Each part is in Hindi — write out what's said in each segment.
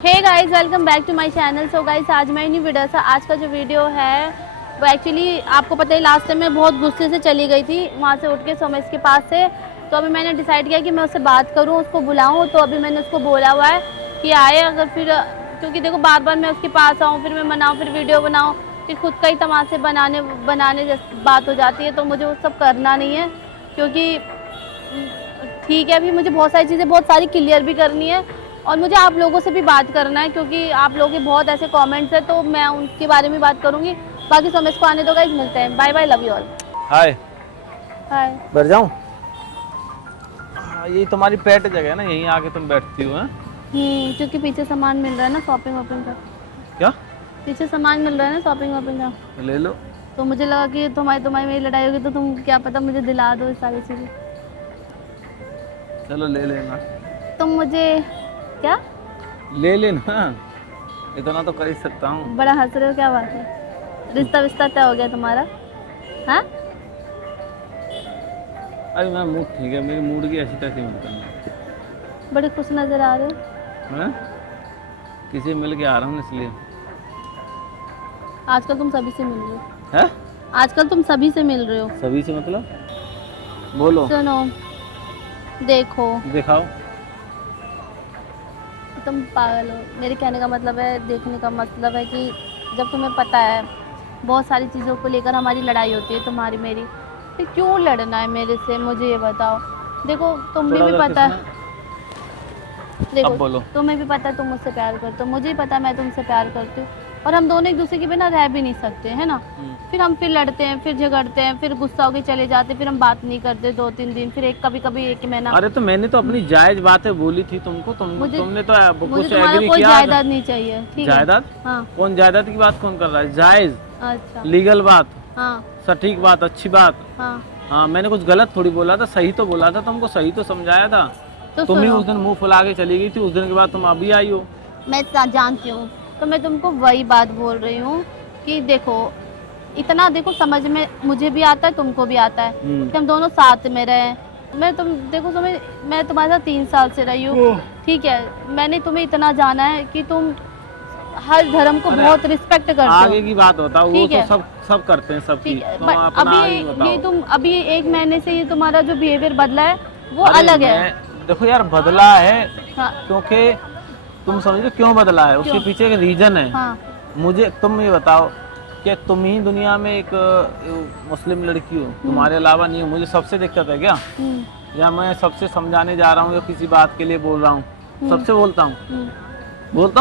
Hey guys, welcome back to my channel. So guys, आज मैं न्यू वीडियो था। आज का जो वीडियो है वो एक्चुअली आपको पता है, लास्ट टाइम मैं बहुत गुस्से से चली गई थी वहाँ से उठ के सोमेश के पास से। तो अभी मैंने डिसाइड किया कि मैं उससे बात करूँ, उसको बुलाऊँ। तो अभी मैंने उसको बोला हुआ है कि आए, अगर फिर क्योंकि देखो बार बार मैं उसके पास आऊँ, फिर मैं मनाऊँ, फिर वीडियो बनाऊँ, फिर खुद का ही तमाशे बनाने जैसी बात हो जाती है। तो मुझे वो सब करना नहीं है, क्योंकि ठीक है अभी मुझे बहुत सारी चीज़ें बहुत सारी क्लियर भी करनी है और मुझे आप लोगों से भी बात करना है, क्योंकि आप लोगों के बहुत ऐसे कमेंट्स हैं, तो मैं उनके बारे में बात करूंगी। बाकी सोमेश को आने दो गाइस, मिलते हैं। Bye bye, love you all. Hi. Hi. बैठ जाऊं? यही तुम्हारी पेट जगह है ना, यहीं आके तुम बैठती हो? क्योंकि पीछे सामान मिल रहा है ना, शॉपिंग वॉपिंग का। क्या पीछे सामान मिल रहा है ना, शॉपिंग वॉपिंग का। ले लो। तो मुझे लगा कि तुम्हारी मेरी लड़ाई होगी, तो तुम क्या पता मुझे दिला दो सारी चीज़ें। चलो ले लेना। तुम मुझे क्या ले लेना, इतना तो कर ही सकता हूँ। बड़ा हंस रहे हो, क्या बात है? रिश्ता विश्ता तय हो गया तुम्हारा? हाँ, अरे मैं मूड ठीक है, मेरी मूड की ऐसी तैसी मत करना। बड़े खुश नजर आ रहे हो। मैं किसी मिल के आ रहा हूँ इसलिए। आजकल तुम सभी से मिल रहे हो। है? आजकल तुम सभी से मिल रहे हो। सभी से मतलब? बोलो। सुनो, देखो, दिखाओ। तुम पागल हो। मेरे कहने का मतलब है, देखने का मतलब है कि जब तुम्हें पता है बहुत सारी चीज़ों को लेकर हमारी लड़ाई होती है, तुम्हारी मेरी, फिर क्यों लड़ना है मेरे से? मुझे ये बताओ। देखो तुम्हें भी पता है, देखो बोलो। तुम्हें भी पता है तुम मुझसे प्यार करते हो, मुझे भी पता है मैं तुमसे प्यार करती हूँ, और हम दोनों एक दूसरे के बिना रह भी नहीं सकते, है ना? फिर लड़ते हैं, फिर झगड़ते हैं, फिर गुस्सा होकर चले जाते, फिर हम बात नहीं करते 2-3 दिन, फिर कभी एक महीना। अरे तो मैंने तो अपनी जायज बातें बोली थी तुमको, तुमने तो मुझे कुछ तुम्हारा एग्री कोई किया। जायदाद नहीं चाहिए, ठीक है? जायदाद? हाँ। कौन जायदाद की बात कौन कर रहा है? जायज, अच्छा। लीगल बात, हाँ सटीक बात, अच्छी बात। हाँ। हाँ, मैंने कुछ गलत थोड़ी बोला था, सही तो बोला था, तुमको सही तो समझाया था। तो तुम ही सुनो, उस दिन मुंह फुला के चली गई थी, उस दिन के बाद तुम अभी आई हो। मैं जानती हूँ, तो मैं तुमको वही बात बोल रही हूँ कि देखो, इतना देखो समझ में मुझे भी आता है, तुमको भी आता है कि हम दोनों साथ में रहे। मैं तुम्हारे साथ 3 साल से रही हूँ, ठीक है? मैंने तुम्हें इतना जाना है कि तुम हर धर्म को बहुत रिस्पेक्ट करते हो। आगे की बात होता है, वो ठीक तो है, सब करते हैं, सब ठीक चीज। है, तुम बट अपना आगे बताओ। अभी 1 महीने से ये तुम्हारा जो बिहेवियर बदला है वो अरे अलग है। देखो यार, बदला है हाँ। क्योंकि तुम समझो क्यों बदला है, उसके क्यों? पीछे एक रीजन है। हाँ। मुझे तुम ये बताओ कि तुम ही दुनिया में एक मुस्लिम लड़की हो, तुम्हारे अलावा नहीं हो। मुझे सबसे दिक्कत है क्या? या मैं सबसे समझाने जा रहा हूँ या किसी बात के लिए बोल रहा हूँ? सबसे बोलता हूँ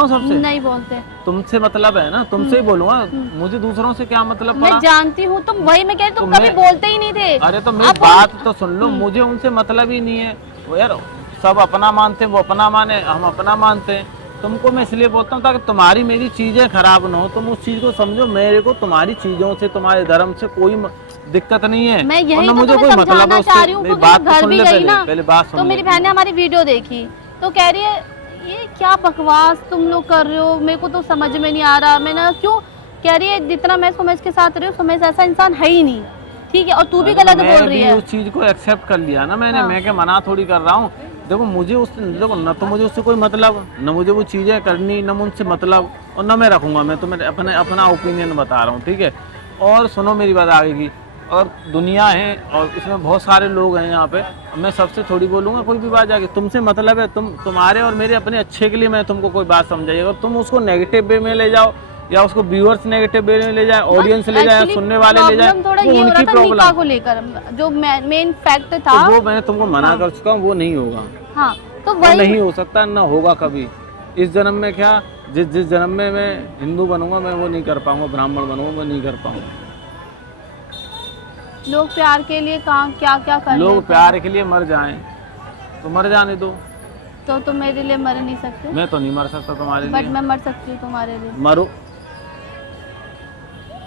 सबसे। नहीं बोलते। तुमसे मतलब है ना, तुमसे ही बोलूंगा। मुझे दूसरों से क्या मतलब मैं पड़ा? जानती हूँ, तुम वही मैं कह रही, तुम तो कभी बोलते ही नहीं थे। अरे तो मेरी बात तो सुन लो, मुझे उनसे मतलब ही नहीं है। वो यार सब अपना मानते हैं, वो अपना माने, हम अपना मानते हैं। तुमको मैं इसलिए बोलता हूँ ताकि तुम्हारी मेरी चीजें खराब ना हो, तुम उस चीज को समझो। मेरे को तुम्हारी चीजों से, तुम्हारे धर्म से कोई दिक्कत नहीं है। मैं यही तो तो मुझे कोई तुम्हें मतलब है समझाना चाह रही उससे। हूँ, मेरी क्योंकि बात मैं तो घर सुन भी ले, गई ना, पहले बात तो सुन मेरी ले। बहन ने हमारी वीडियो देखी तो कह रही है ये क्या बकवास तुम लोग कर रहे हो, मेरे को तो समझ में नहीं आ रहा। मैंने क्यों? कह रही है जितना मैं सोमेश के साथ रही हूँ, सोमेश ऐसा इंसान है ही नहीं, ठीक है? और तू भी गलत बोल रही है। उस चीज को एक्सेप्ट कर लिया ना मैंने। हाँ। मैं क्या मना थोड़ी कर रहा हूँ। देखो मुझे देखो न तो मुझे उससे कोई मतलब, न मुझे वो चीज़ें करनी, न मुझसे मतलब, और न मैं रखूँगा। मैं तो अपना ओपिनियन बता रहा हूँ, ठीक है? और सुनो मेरी बात आगे की। और दुनिया है और इसमें बहुत सारे लोग हैं यहाँ पे, मैं सबसे थोड़ी बोलूँगा कोई भी बात जाके। तुमसे मतलब है, तुम्हारे और मेरे अपने अच्छे के लिए मैं तुमको कोई बात समझाइए, और तुम उसको नेगेटिव वे में ले जाओ या उसको व्यूअर्स नेगेटिव वे में ले जाए, ऑडियंस ले जाए, सुनने वाले ले जाए, थोड़ा वो ये हो उनकी रहा था निकाह प्रॉब्लम। को लेकर, जो मेन फैक्ट था तो वो मैंने तुमको मना कर चुका हूँ, वो नहीं होगा। हाँ, तो वो वही नहीं हो सकता, ना होगा कभी। इस जन्म में क्या, जिस जन्म में मैं हिंदू बनूंगा मैं वो नहीं कर पाऊंगा, ब्राह्मण बनूंगा मैं नहीं कर पाऊंगा। लोग प्यार के लिए कहाँ क्या क्या कर लोग लेते प्यार के लिए मर जाएं तो मर जाने दो। तो तुम मेरे लिए मर नहीं सकते? मैं तो नहीं मर सकता तुम्हारे बट लिए। मैं मर सकती हूँ तुम्हारे लिए। मरो,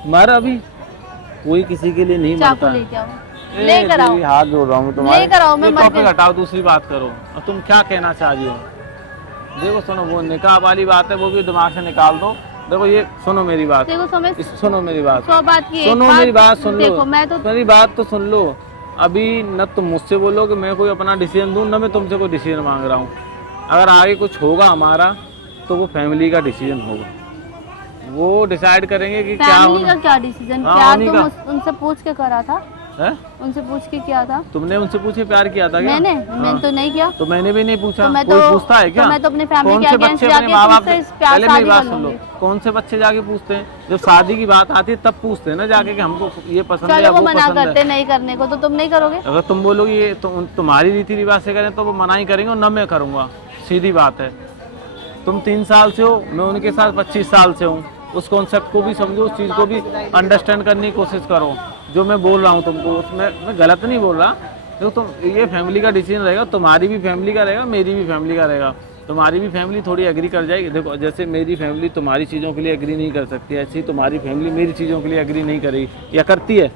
मर। अभी कोई किसी के लिए नहीं चाकू मरता। लेके आओ, लेकर आओ, हाथ जोड़ रहा हूँ तुम्हारे। लेकर आओ, मैं मर टॉपिक गई। हटाओ, दूसरी बात करो। और तुम क्या कहना चाह रही हो? देखो सुनो, वो निकाह वाली बात है, वो भी दिमाग से निकाल दो। देखो ये सुनो मेरी बात, देखो सोमेश, सुनो मेरी बात, 100 बात की सुनो मेरी बात सुन लो। देखो मैं तो मेरी बात तो सुन लो। अभी न तुम मुझसे बोलो कि मैं कोई अपना डिसीजन दूं, न मैं तुमसे कोई डिसीजन मांग रहा हूँ। अगर आगे कुछ होगा हमारा तो वो फैमिली का डिसीजन होगा, वो डिसाइड करेंगे कि क्या फैमिली होना का क्या डिसीजन? हाँ, प्यार उन्हीं तुम का। उनसे पूछ के करा था? है। उनसे पूछ के किया था? तुमने उनसे पूछे प्यार किया था क्या? मैंने तो नहीं किया। तो मैंने भी नहीं पूछा। तो मैं कोई तो पूछता है क्या? तो मैं तो अपने फैमिली कौन के से अगेंस्ट बच्चे अपने जाके माँ बाप तुमसे इस प्यार पहले मेरी शादी बात कर सुन लो, लूंगी। कौन से बच्चे जाके पूछते हैं? जब शादी की बात आती है तब पूछते हैं ना जाके कि हमको ये पसंद है या चलो वो वो मना पसंद है। करते नहीं करने को, तो तुम नहीं करोगे? अगर तुम बोलोगे ये तो तुम्हारी रीति रिवाज से करें तो वो मना ही करेंगे और न मैं करूँगा, सीधी बात है। तुम 3 साल से हो, मैं उनके साथ 25 साल से हूँ। उस कॉन्सेप्ट को भी समझो, उस चीज़ को भी अंडरस्टैंड करने की कोशिश करो। जो मैं बोल रहा हूँ तुमको उसमें मैं गलत नहीं बोल रहा। देखो तुम, ये फैमिली का डिसीजन रहेगा, तुम्हारी भी फैमिली का रहेगा, मेरी भी फैमिली का रहेगा। तुम्हारी भी फैमिली थोड़ी एग्री कर जाएगी। देखो जैसे मेरी फैमिली तुम्हारी चीज़ों के लिए एग्री नहीं कर सकती, ऐसे ही तुम्हारी फैमिली मेरी चीज़ों के लिए एग्री नहीं करेगी या करती है।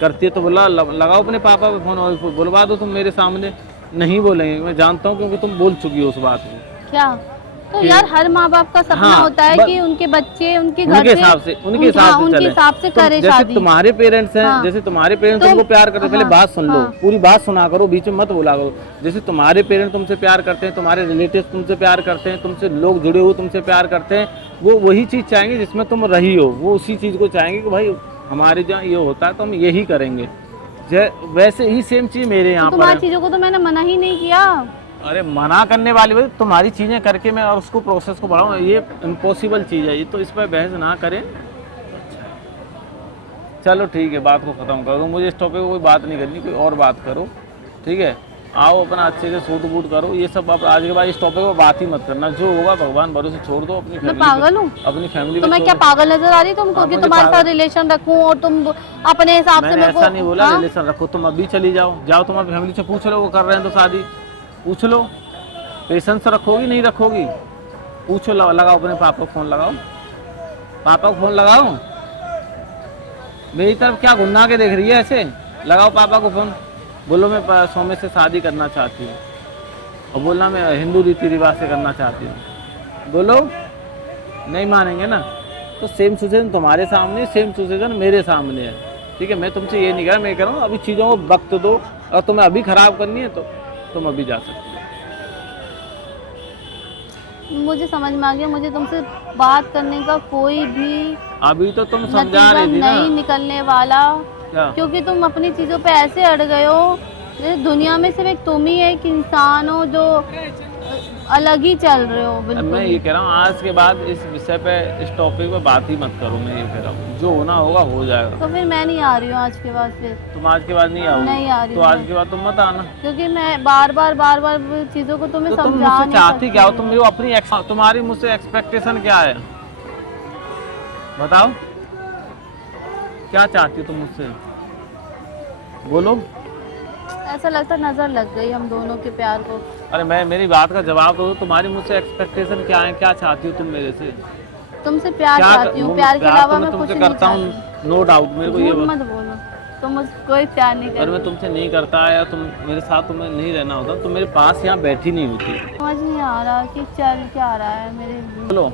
करती है तो बोला लगाओ अपने पापा पे फ़ोन और बुलवा दो तुम मेरे सामने। नहीं बोलेंगे, मैं जानता हूँ क्योंकि तुम बोल चुकी हो उस बात में। क्या? तो कि- यार हर माँ बाप का सपना हाँ, होता है कि उनके बच्चे उनके घर उनके पे हिसाब से उनके उनके हिसाब से चले। हिसाब से करे जैसे शादी। तुम्हारे पेरेंट्स हैं, हाँ। जैसे तुम्हारे पेरेंट्स तो- तुमको प्यार करते हैं, पहले हाँ, बात सुन लो, हाँ। पूरी बात सुना करो, बीच में मत बोला करो। जैसे तुम्हारे पेरेंट्स तुमसे प्यार करते हैं, तुम्हारे रिलेटिव्स तुमसे प्यार करते हैं, तुमसे लोग जुड़े हुए तुमसे प्यार करते हैं, वो वही चीज़ चाहेंगे जिसमें तुम रही हो। वो उसी चीज़ को चाहेंगे कि भाई हमारे जहाँ ये होता है तो हम यही करेंगे। वैसे ही सेम चीज़ मेरे यहाँ पर तुम्हारी है। चीजों को तो मैंने मना ही नहीं किया। अरे मना करने वाली भाई तुम्हारी चीज़ें करके मैं और उसको प्रोसेस को बढ़ाऊँ, ये इम्पॉसिबल चीज़ है। ये तो इस पर बहस ना करें। चलो ठीक है, बात को ख़त्म कर दो। मुझे इस टॉपिक पर कोई बात नहीं करनी, कोई और बात करो, ठीक है? आओ अपना अच्छे से सूट बूट करो। ये सब आप आज के बाद इस टॉपिक पर बात ही मत करना। जो होगा भगवान भरोसे छोड़ दो। अपनी मैं फैमिली पागल हूँ? अपनी फैमिली तो पे मैं छोड़ क्या दो। पागल नजर आ रही तुमको आप कि मुझे तुम्हारे साथ पागल- रिलेशन रखूं और तुम अपने हिसाब से मैंने मेरे को? ऐसा नहीं बोला हाँ? रिलेशन रखो। तुम अभी चली जाओ, जाओ तुम्हारी फैमिली से पूछ लो वो कर रहे हैं तो शादी पूछ लो। पेशेंस रखोगी नहीं रखोगी? पूछो, लगाओ अपने पापा को फ़ोन लगाओ, पापा को फ़ोन लगाओ। मेरी तरफ क्या घुन्ना के देख रही है ऐसे? लगाओ पापा को फ़ोन, बोलो मैं सौम्य से शादी करना चाहती हूँ, और बोलना मैं हिंदू रीति रिवाज से करना चाहती हूँ। बोलो, नहीं मानेंगे ना? तो सेम सिचुएशन तुम्हारे सामने, सेम सिचुएशन मेरे सामने है, ठीक है? मैं तुमसे ये नहीं कह रहा, मैं कह रहा हूँ अभी चीज़ों को वक्त दो। और तुम्हें अभी ख़राब करनी है तो तुम अभी जा सकते हो। मुझे समझ में आ गया, मुझे तुमसे बात करने का कोई भी अभी तो तुम समझा नतीजा रही थी ना नहीं निकलने वाला, क्या? क्योंकि तुम अपनी चीज़ों पे ऐसे अड़ गए हो। जैसे दुनिया में सिर्फ एक तुम ही एक इंसान हो जो अलग ही चल रहे हो अब बिल्कुल मैं ही। ये कह रहा हूँ आज के बाद इस विषय पे, इस टॉपिक पे बात ही मत करो। मैं ये कह रहा हूँ जो होना होगा हो जाएगा। तो फिर मैं नहीं आ रही हूँ आज के बाद फिर। तुम आज के बाद नहीं आओगे? नहीं आ रही तो हूँ आज मैं। के बाद तुम मत आना। क्योंकि मैं बार बार चीज़ों को तुम्हें तो तुम समझा मुझसे नहीं चाहती सकती क्या हो? हूँ। तुम मेरे को अपनी तुम्हारी मुझसे एक्सपेक्टेशन क्या है बताओ? क्या चाहती हो तुम मुझसे? बोलो। ऐसा लगता नजर लग गई हम दोनों के प्यार को। अरे मैं, मेरी बात का जवाब दो। तुम्हारी मुझसे एक्सपेक्टेशन क्या है? क्या चाहती हो तुम मेरे से? तुमसे प्यार क्या चाहती हूँ, प्यार के तो अलावा मैं मैं कुछ तुमसे नहीं करता चाहती। हूँ, नो डाउट। मेरे को ये झूठ मत बोलो, तुम मुझसे कोई प्यार नहीं अगर करती। मैं तुमसे नहीं करता या तुम मेरे साथ तुम्हें नहीं रहना होता तो मेरे पास यहाँ बैठी नहीं होती। समझ नहीं आ रहा कि चल क्या रहा है मेरे। बोलो,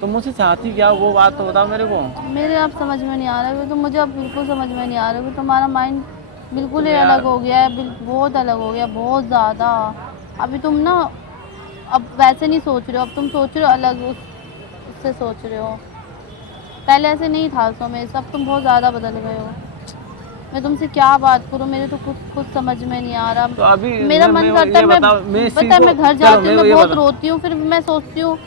तुम मुझसे चाहती क्या हो? वो बात तो बताओ मेरे को। मेरे अब समझ में नहीं आ रहा है, तो मुझे अब बिल्कुल समझ में नहीं आ रहा है। तुम्हारा माइंड बिल्कुल ही यार- अलग हो गया है, बहुत अलग हो गया, बहुत ज़्यादा। अभी तुम ना अब वैसे नहीं सोच रहे हो, अब तुम सोच रहे हो अलग उससे सोच रहे हो। पहले ऐसे नहीं था समय, सब तुम बहुत ज़्यादा बदल गए हो। मैं तुमसे क्या बात करूँ, मेरे तो कुछ समझ में नहीं आ रहा। तो अभी मेरा मन करता है मैं घर जाती हूँ, मैं बहुत रोती हूँ, फिर मैं सोचती हूँ।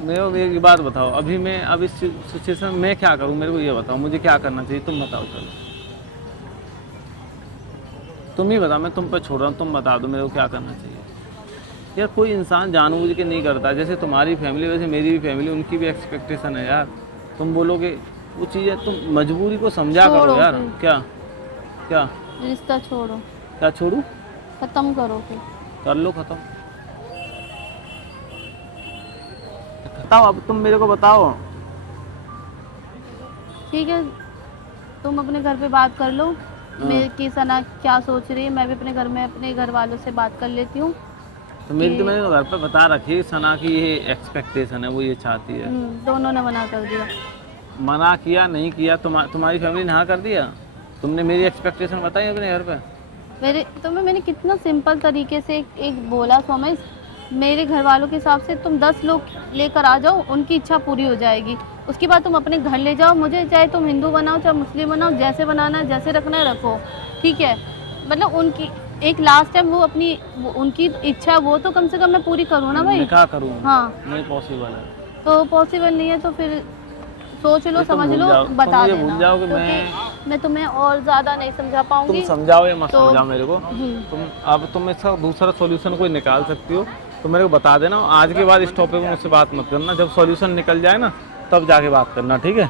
मेरे को एक बात बताओ, अभी मैं अब इस सिचुएशन में क्या करूं? मेरे को ये बताओ, मुझे क्या करना चाहिए? तुम बताओ। चलो तुम ही बताओ, मैं तुम पर छोड़ रहा हूँ, तुम बता दो मेरे को क्या करना चाहिए। यार कोई इंसान जानबूझ के नहीं करता। जैसे तुम्हारी फैमिली वैसे मेरी भी फैमिली, उनकी भी एक्सपेक्टेशन है यार। तुम बोलोगे वो चीज़ है, तुम मजबूरी को समझा करो छोड़ो यार। फिर। क्या क्या रिश्ता छोड़ो, क्या छोड़ू? खत्म करो फिर। कर लो खत्म। बताओ अब तुम मेरे को बताओ। ठीक है, तुम अपने घर पे बात कर लो मेरे की सना क्या सोच रही है। मैं भी अपने घर में अपने घर वालों से बात कर लेती हूँ। तो मेरी तो मैंने घर पे बता रखी है, सना की ये एक्सपेक्टेशन है, वो ये चाहती है। दोनों ने मना कर दिया। मना किया नहीं किया, तुम्हारी फैमिली ने हाँ कर दिया? तुमने मेरी एक्सपेक्टेशन बताई अपने घर पे? मैंने कितना सिंपल तरीके से एक बोला, समझ मेरे घर वालों के हिसाब से तुम 10 लोग लेकर आ जाओ, उनकी इच्छा पूरी हो जाएगी। उसके बाद तुम अपने घर ले जाओ, मुझे चाहे तुम हिंदू बनाओ चाहे मुस्लिम बनाओ, जैसे बनाना है जैसे रखना है रखो, ठीक है। मतलब उनकी एक लास्ट टाइम वो अपनी उनकी इच्छा वो तो कम से कम मैं पूरी करूँ ना भाई। क्या करूँ? हाँ नहीं पॉसिबल है। तो पॉसिबल नहीं है तो फिर सोच लो, समझ लो, बता देना, क्योंकि मैं तुम्हें और ज़्यादा नहीं समझा पाऊंगी। तुम समझाओ या मत तो समझाओ मेरे को, तुम इसका दूसरा सॉल्यूशन कोई निकाल सकती हो तो मेरे को बता देना। आज के बाद इस टॉपिक में मुझसे बात मत करना, जब सॉल्यूशन निकल जाए ना तब जाके बात करना, ठीक है?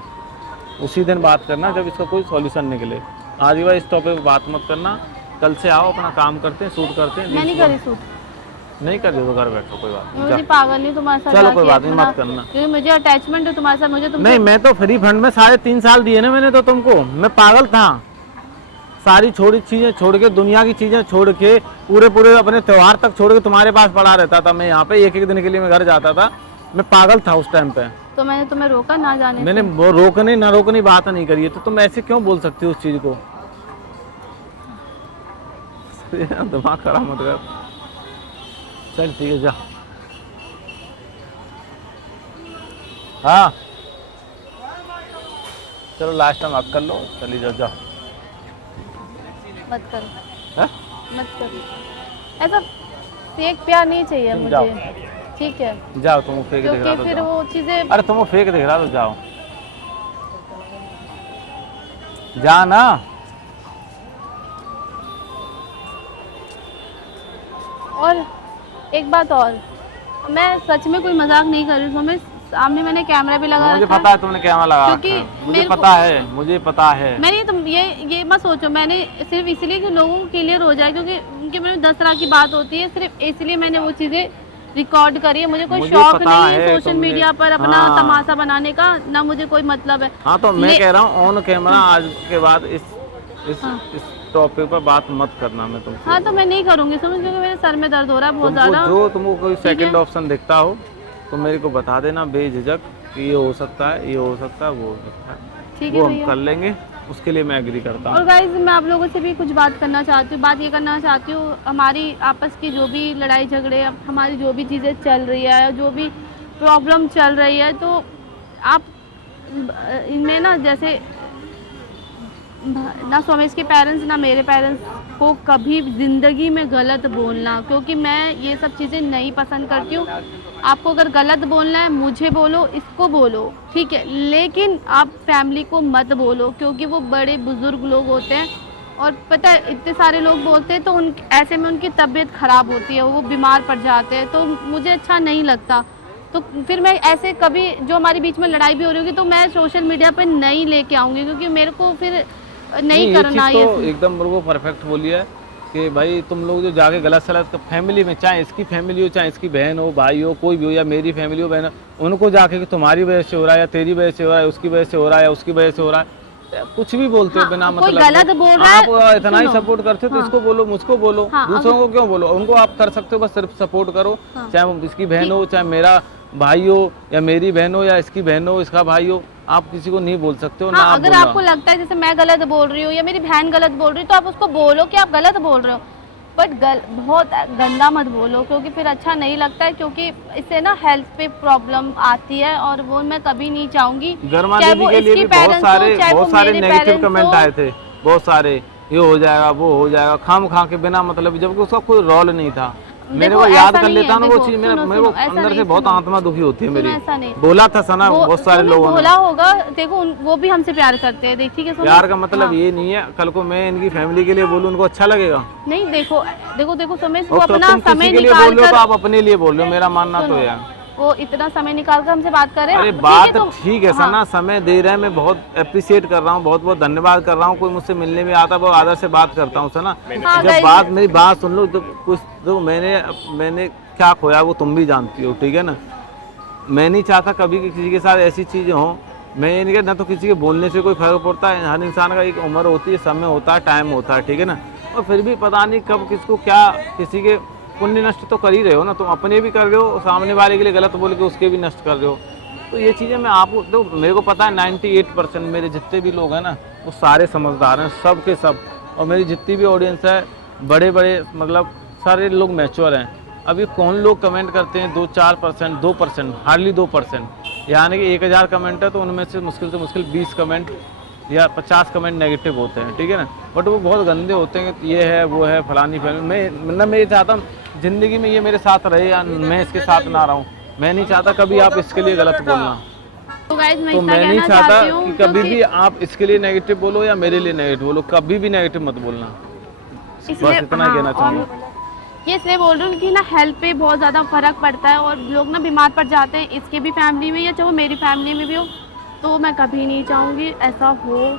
उसी दिन बात करना जब इसका कोई सॉल्यूशन निकले। आज के बाद इस टॉपिक पर बात मत करना। कल से आओ, अपना काम करते हैं, शूट करते हैं। मैं नहीं करी सूट, नहीं कर रही तो घर बैठो, कोई बात मुझे पागल नहीं तुम्हारे साथ। चलो कोई बात नहीं, मत करना, क्योंकि मुझे अटैचमेंट है तुम्हारे साथ। मुझे नहीं, मैं तो फ्री फंड में 3.5 साल दिए ना मैंने तो तुमको। मैं पागल था, सारी छोड़ी चीजें छोड़ के, दुनिया की चीजें छोड़ के, पूरे अपने त्योहार तक छोड़ के तुम्हारे पास पड़ा रहता था। मैं यहाँ पे एक दिन के लिए मैं घर जाता था। मैं पागल था उस टाइम पे। तो मैंने तुम्हें रोका ना जाने? मैंने वो रोकने ना रोकने बात नहीं करी है, तो तुम ऐसे क्यों बोल सकती हो उस चीज को? दिमाग खराब मत कर। चल ठीक है, जा। हाँ चलो लास्ट टाइम आप कर लो, चली जाओ, जाओ। मत करो, है? मत करो, ऐसा फेक प्यार नहीं चाहिए मुझे, ठीक है? जाओ, तुम फेक दिख रहा क्योंकि तो फिर जाओ। वो चीजें, अरे तुम फेक दिख रहा तो जाओ, जा ना। और एक बात और, मैं सच में कोई मजाक नहीं कर रही हूँ। मैं सामने मैंने कैमरा भी लगा मुझे रखा है। पता है तुमने कैमरा लगा क्योंकि रखा है। मुझे मेरे पता है, मुझे पता है। मैंने तुम ये मत सोचो, मैंने सिर्फ इसलिए कि लोगों को क्लियर हो जाए, क्योंकि उनके मन में 10 तरह की बात होती है, सिर्फ इसलिए मैंने वो चीज़ें रिकॉर्ड करी है। मुझे कोई शौक नहीं है सोशल मीडिया पर अपना तमाशा बनाने का, ना मुझे कोई मतलब है। हाँ तो मैं कह रहा हूँ ऑन कैमरा आज के बाद इस टॉपिक पर बात मत करना। मैं तुमसे, हाँ तो मैं नहीं करूँगी, समझ, क्योंकि मेरे सर में दर्द हो रहा है बहुत ज़्यादा। जो तुमको कोई सेकंड ऑप्शन दिखता हो तो मेरे को बता देना बेझिझक कि ये हो सकता है, ये हो सकता है, वो हो सकता है, ठीक है वो हम भैया, कर लेंगे, उसके लिए मैं एग्री करता और हूँ। गाइज मैं आप लोगों से भी कुछ बात करना चाहती हूँ। बात ये करना चाहती हूँ, हमारी आपस की जो भी लड़ाई झगड़े, हमारी जो भी चीज़ें चल रही है, जो भी प्रॉब्लम चल रही है, तो आप इनमें ना, जैसे ना सोमेश के पेरेंट्स ना मेरे पेरेंट्स को कभी ज़िंदगी में गलत बोलना, क्योंकि मैं ये सब चीज़ें नहीं पसंद करती हूँ। आपको अगर गलत बोलना है मुझे बोलो, इसको बोलो, ठीक है, लेकिन आप फैमिली को मत बोलो, क्योंकि वो बड़े बुजुर्ग लोग होते हैं। और पता है इतने सारे लोग बोलते हैं तो ऐसे में उनकी तबीयत ख़राब होती है, वो बीमार पड़ जाते हैं, तो मुझे अच्छा नहीं लगता। तो फिर मैं ऐसे कभी जो हमारे बीच में लड़ाई भी हो रही होगी तो मैं सोशल मीडिया पर नहीं लेके आऊँगी, क्योंकि मेरे को फिर नहीं करना ये तो एकदम मेरे को परफेक्ट बोली है कि भाई तुम लोग जो जाके गलत सलत फैमिली में, चाहे इसकी फैमिली हो, चाहे इसकी बहन हो, भाई हो, कोई भी हो, या मेरी फैमिली हो, बहन हो, उनको जाके कि तुम्हारी वजह से हो रहा है, या तेरी वजह से हो रहा है, उसकी वजह से हो रहा है, या उसकी वजह से हो रहा है, कुछ भी बोलते हो बिना कोई मतलब। गलत बोल रहा है, आप इतना ही सपोर्ट करते हो तो इसको बोलो, मुझको बोलो, दूसरों को क्यों बोलो? उनको आप कर सकते हो, बस सिर्फ सपोर्ट करो, चाहे वो इसकी बहन हो, चाहे मेरा भाई हो, या मेरी बहन हो, या इसकी बहन हो, इसका भाई हो, आप किसी को नहीं बोल सकते हो। हाँ, ना अगर आपको लगता है जैसे मैं गलत बोल रही हूँ या मेरी बहन गलत बोल रही है, तो आप उसको बोलो कि आप गलत बोल रहे हो, बट बहुत गंदा मत बोलो, क्योंकि फिर अच्छा नहीं लगता है, क्योंकि इससे ना हेल्थ पे प्रॉब्लम आती है, और वो मैं कभी नहीं चाहूंगी। गर्मा दीदी के लिए भी बहुत सारे नेगेटिव कमेंट आए थे, बहुत सारे, ये हो जाएगा, वो हो जाएगा, खाम खा के बिना मतलब, जबकि उसका कोई रोल नहीं था। मेरे को याद कर लेता ना वो चीज, मेरे को अंदर से बहुत आत्मा दुखी होती है मेरी। ऐसा नहीं बोला था सना बहुत सारे लोगों ने, बोला होगा, देखो वो भी हमसे प्यार करते हैं, देखिए प्यार का मतलब ये नहीं है कल को मैं इनकी फैमिली के लिए बोलूं उनको अच्छा लगेगा? नहीं, देखो देखो देखो सोमेश, वो तो अपना तुम समय किसी के लिए निकाल बोल रहे हो कर, तो आप अपने लिए बोल रहे हो, मेरा मानना तो है। वो इतना समय निकाल कर हमसे बात कर रहे हैं। अरे बात ठीक है सना, समय दे रहे हैं, मैं बहुत अप्रिशिएट कर रहा हूँ, बहुत बहुत धन्यवाद कर रहा हूँ। कोई मुझसे मिलने में आता है बहुत आदर से बात करता हूँ सना। जब मेरी बात सुन लो तो कुछ तो मैंने क्या खोया वो तुम भी जानती हो, ठीक है ना? मैं नहीं चाहता कभी किसी के साथ ऐसी चीज़ें हों। मैं ये नहीं कहता, ना तो किसी के बोलने से कोई फर्क पड़ता है, हर इंसान का एक उम्र होती है, समय होता है, टाइम होता है, ठीक है ना? और फिर भी पता नहीं कब किसको क्या, किसी के पुण्य नष्ट तो कर ही रहे हो ना, तुम अपने भी कर रहे हो, सामने वाले के लिए गलत बोल के उसके भी नष्ट कर रहे हो। तो ये चीज़ें मैं आपको तो मेरे को पता है 98% मेरे जितने भी लोग हैं ना वो सारे समझदार हैं, सब के सब। और मेरी जितनी भी ऑडियंस है, बड़े बड़े मतलब सारे लोग मैच्योर हैं। अभी कौन लोग कमेंट करते हैं 2-4%, 2%, हार्डली 2%, यानी कि 1000 कमेंट है तो उनमें से मुश्किल 20 कमेंट या 50 कमेंट नेगेटिव होते हैं, ठीक है ना। बट वो बहुत गंदे होते हैं कि ये है वो है फलानी फैमिली। मैं ये चाहता हूँ ज़िंदगी में ये मेरे साथ रहे या मैं इसके साथ ना रहूँ। मैं नहीं चाहता कभी आप इसके लिए गलत बोलना। तो गाइस मैं तो इतना मैं नहीं कहना चाहता चाहती हूँ कि कभी भी आप इसके लिए नेगेटिव बोलो या मेरे लिए नेगेटिव बोलो, कभी भी नेगेटिव मत बोलना। बस इतना ही कहना चाहूँगा। ये इसलिए बोल रही हूँ कि ना हेल्थ पे बहुत ज़्यादा फर्क पड़ता है और लोग ना बीमार पड़ जाते हैं, इसके भी फैमिली में या चाहे वो मेरी फैमिली में भी हो। तो मैं कभी नहीं चाहूँगी ऐसा हो।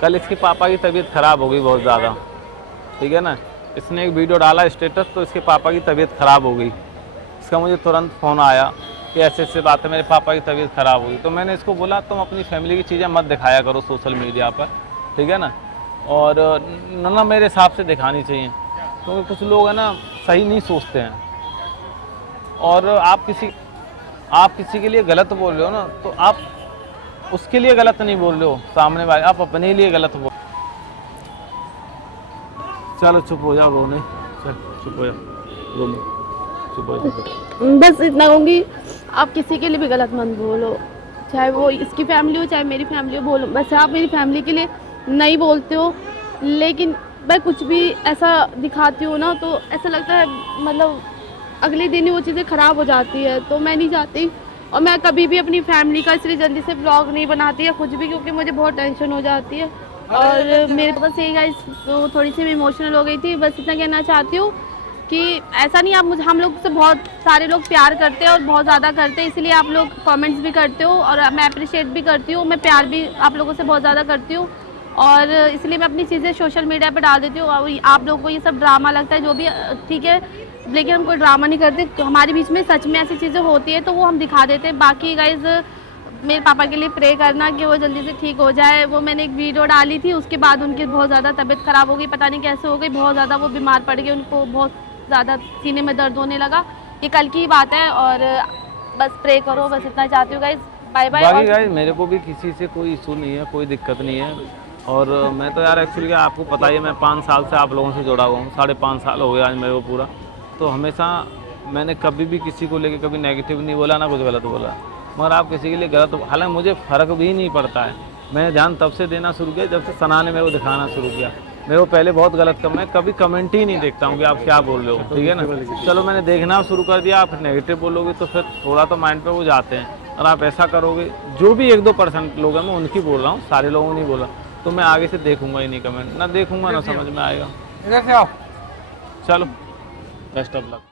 कल इसके पापा की तबीयत ख़राब हो गई बहुत ज़्यादा, ठीक है ना। इसने एक वीडियो डाला स्टेटस, तो इसके पापा की तबीयत ख़राब हो गई। इसका मुझे तुरंत फ़ोन आया कि ऐसे ऐसे बात है, मेरे पापा की तबीयत ख़राब हुई। तो मैंने इसको बोला तुम अपनी फैमिली की चीज़ें मत दिखाया करो सोशल मीडिया पर, ठीक है ना। और ना मेरे हिसाब से दिखानी चाहिए, क्योंकि कुछ लोग है ना सही नहीं सोचते हैं। और आप किसी के लिए गलत बोल रहे हो ना, तो आप उसके लिए गलत नहीं बोल रहे हो सामने वाले, आप अपने लिए गलत बोल। चलो चुप हो जाओ, रोने चल चुप हो जाओ, रोने चुप हो जाओ। बस इतना कहूँगी, आप किसी के लिए भी गलत मत बोलो, चाहे वो इसकी फैमिली हो चाहे मेरी फैमिली हो। बोलो बस, आप मेरी फैमिली के लिए नहीं बोलते हो, लेकिन मैं कुछ भी ऐसा दिखाती हूँ ना तो ऐसा लगता है मतलब अगले दिन ही वो चीज़ें ख़राब हो जाती है। तो मैं नहीं चाहती, और मैं कभी भी अपनी फैमिली का इसलिए जल्दी से ब्लॉग नहीं बनाती है कुछ भी, क्योंकि मुझे बहुत टेंशन हो जाती है। और मेरे बस यही गाइस, तो थोड़ी सी मैं इमोशनल हो गई थी। बस इतना कहना चाहती हूँ कि ऐसा नहीं, आप मुझे, हम लोग से बहुत सारे लोग प्यार करते हैं और बहुत ज़्यादा करते हैं, इसलिए आप लोग कमेंट्स भी करते हो और मैं अप्रिशिएट भी करती हूँ। मैं प्यार भी आप लोगों से बहुत ज़्यादा करती हूँ और इसलिए मैं अपनी चीज़ें सोशल मीडिया पे डाल देती हूँ। और आप लोगों को ये सब ड्रामा लगता है जो भी, ठीक है, लेकिन हम कोई ड्रामा नहीं करते। हमारे बीच में सच में ऐसी चीज़ें होती है तो वो हम दिखा देते हैं। बाकी गाइज मेरे पापा के लिए प्रे करना कि वो जल्दी से ठीक हो जाए। वो मैंने एक वीडियो डाली थी, उसके बाद उनकी बहुत ज़्यादा तबीयत ख़राब हो गई, पता नहीं कैसे हो गई, बहुत ज़्यादा वो बीमार पड़ गए, उनको बहुत ज़्यादा सीने में दर्द होने लगा। ये कल की बात है और बस प्रे करो, बस इतना चाहती हूँ गाइज। Bye bye. बाकी गाइस मेरे को भी किसी से कोई इशू नहीं है, कोई दिक्कत नहीं है। और मैं तो यार एक्चुअली आपको पता ही है, मैं 5 साल से आप लोगों से जुड़ा हुआ हूँ, 5.5 साल हो गया आज मेरे को पूरा। तो हमेशा मैंने कभी भी किसी को लेके कभी नेगेटिव नहीं बोला, ना कुछ गलत बोला। मगर आप किसी के लिए गलत, हालांकि मुझे फ़र्क भी नहीं पड़ता है। मैंने ध्यान तब से देना शुरू किया जब से सना ने मेरे को दिखाना शुरू किया। मेरे को पहले बहुत गलत मैं कभी कमेंट ही नहीं देखता हूँ कि आप क्या बोल रहे हो, ठीक है ना। चलो मैंने देखना शुरू कर दिया, आप नेगेटिव बोलोगे तो फिर थोड़ा तो माइंड पे वो जाते हैं। और आप ऐसा करोगे, जो भी 1-2% लोग हैं मैं उनकी बोल रहा हूँ, सारे लोगों नहीं बोला, तो मैं आगे से देखूंगा ही नहीं कमेंट, ना देखूंगा ना समझ में आएगा। चलो बेस्ट ऑफ लक।